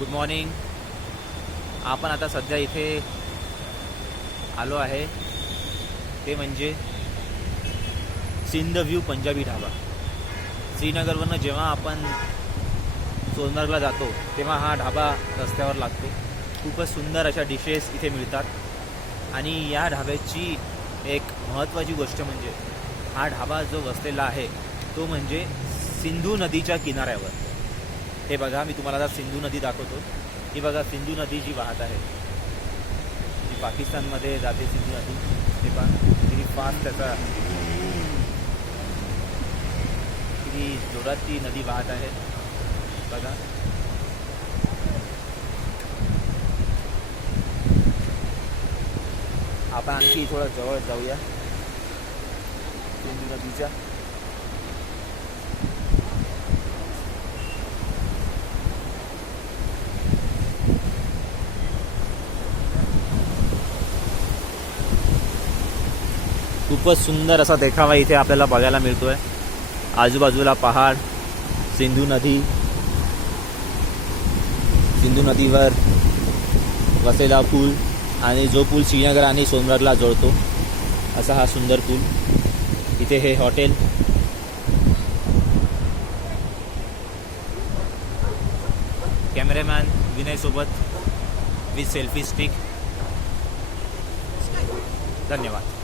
Good morning. आपण आता सध्या इथे आलो आहे ते म्हणजे सिंध व्ह्यू पंजाबी ढाबा. श्रीनगरवरनं जेव्हा आपण सोनमर्गला जातो तेव्हा हा ढाबा रस्त्यावर लागतो. खूपच सुंदर अशा डिशेस इथे मिळतात आणि या ढाब्याची एक महत्त्वाची गोष्ट म्हणजे हा ढाबा जो वसलेला आहे तो म्हणजे सिंधू नदीच्या किनाऱ्यावर. हे बघा, मी तुम्हाला आता सिंधू नदी दाखवतो. ही बघा सिंधू नदी जी वाहत आहे, जी पाकिस्तानमध्ये जाते सिंधू नदी. हे पहा किती फास्ट त्याचा, किती जोरात ती नदी वाहत आहे बघा. आपण आणखी थोडं जवळ जाऊया सिंधू नदीच्या. खूपच सुंदर असा देखावा इथे आपल्याला बघायला मिळतोय. आजूबाजूला पहाड, सिंधू नदी, सिंधू नदीवर वसलेला पूल आणि जो पूल श्रीनगर आणि सोनमर्गला जोडतो असा हा सुंदर पूल. इथे हे हॉटेल. कॅमेरामॅन विनय सोबत विथ सेल्फी स्टिक. धन्यवाद.